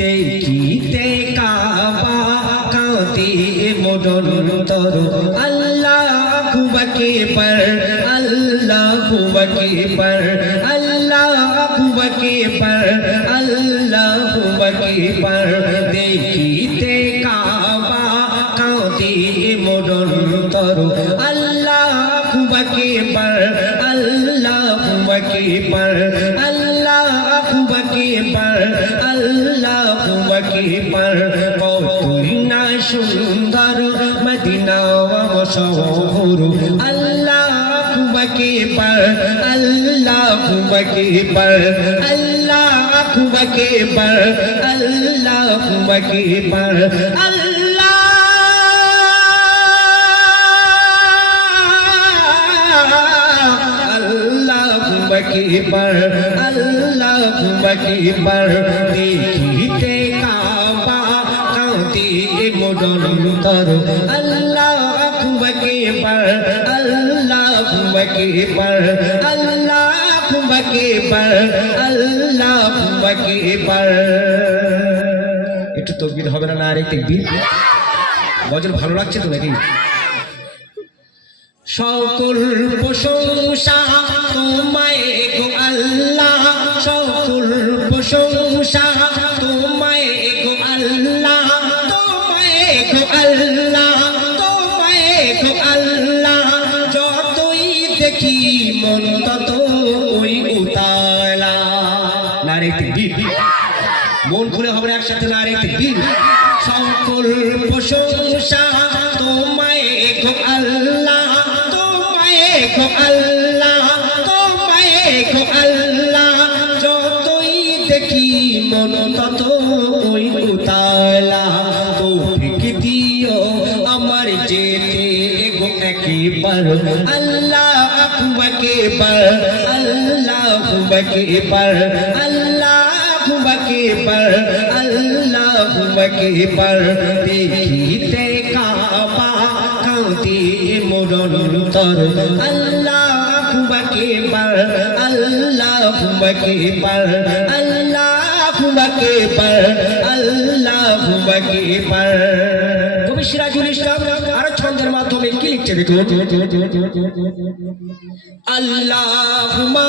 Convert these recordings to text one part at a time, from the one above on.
দেখিতে কাবা কাঁদে মোর অন্তর আল্লাহু আকবার আল্লাহু আকবার আল্লাহু আকবার আল্লাহু আকবার দেখিতে কাবা কাঁদে মোর অন্তর আল্লাহু আকবার আল্লাহু আকবার আল্লাহু আকবার আল্লাহু আকবার কতই না সুন্দর মদিনা শহর আল্লাহু আকবার আল্লাহু আকবার আল্লাহু আকবার আল্লাহু আকবার আকবার আল্লাহু আকবার দেখিতে কাবা কাঁদে মোর অন্তর আল্লাহু আকবার আল্লাহু আকবার আল্লাহু আকবার আল্লাহু আকবার। একটু তাকবীর হবে না? আর একটু তাকবীর। গজল ভালো লাগছে তো নাকি? সকল প্রশংসা তোমায় গো আল্লাহ, সকল প্রশংসা তোমায় গো আল্লাহ, তোমায় গো আল্লাহ, তোমায় গো আল্লাহ। যতই দেখি মন ততই উতালা। নারে তাকবীর। মন খুলে হবে একসাথে নারে তাকবীর। সকল প্রশংসা তোমায় গো আল্লাহ, গো আল্লাহ, তোমায় গো আল্লাহ। যতই দেখি মন ততই উতালা। তৌফিক দিও আমার যেতে গো একবার আল্লাহু আকবার আল্লাহু আকবার আল্লাহু আকবার আল্লাহু আকবার। দেখিতে কাবা কাঁদে মোর অন্তর আল্লাহু আকবার আল্লাহু আকবার আল্লাহু আকবার আল্লাহু আকবার। কবি সিরাজুল ইসলাম আরো ছন্দের মাধ্যমে কি লিখছে দেখুন। আল্লাহুম্মা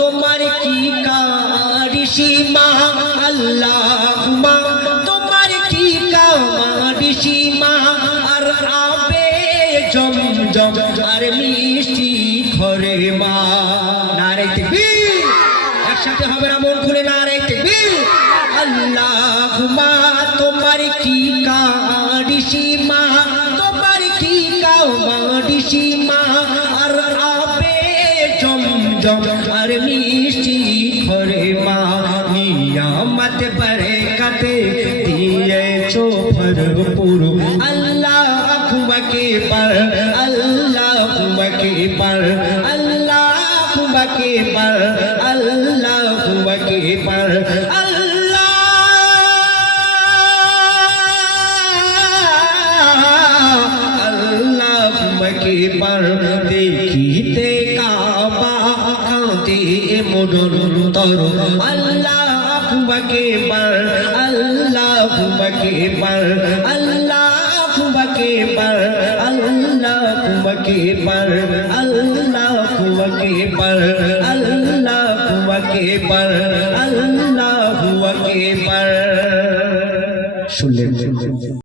তোমার কি কারিশমা, আল্লাহুম্মা তোমার কি কারিশমা। আর আবে জমজম আর মিষ্টি ঘরে মা। নারে তাকবীর। একসাথে হবে না? মন খুলে নারে তাকবীর। আল্লাহুম্মা তোমার কি কারিশমা, তোমার কি কারিশমা। আর আবে জমজম আর মিষ্টি ঘরে মা। নিয়ামত বরকতে দিয়েছো ভরপুর আল্লাহু আকবার আল্লাহু আকবার আল্লাহু আকবার আল্লাহু আকবার আল্লাহু আকবার। দেখিতে কাবা কাঁদে মোর অন্তর আল্লাহু আকবার আল্লাহু আকবার আল্লাহু আকবার আল্লাহু আকবার আল্লাহু আকবার আল্লাহু আকবার আল্লাহু আকবার। শুনলেন?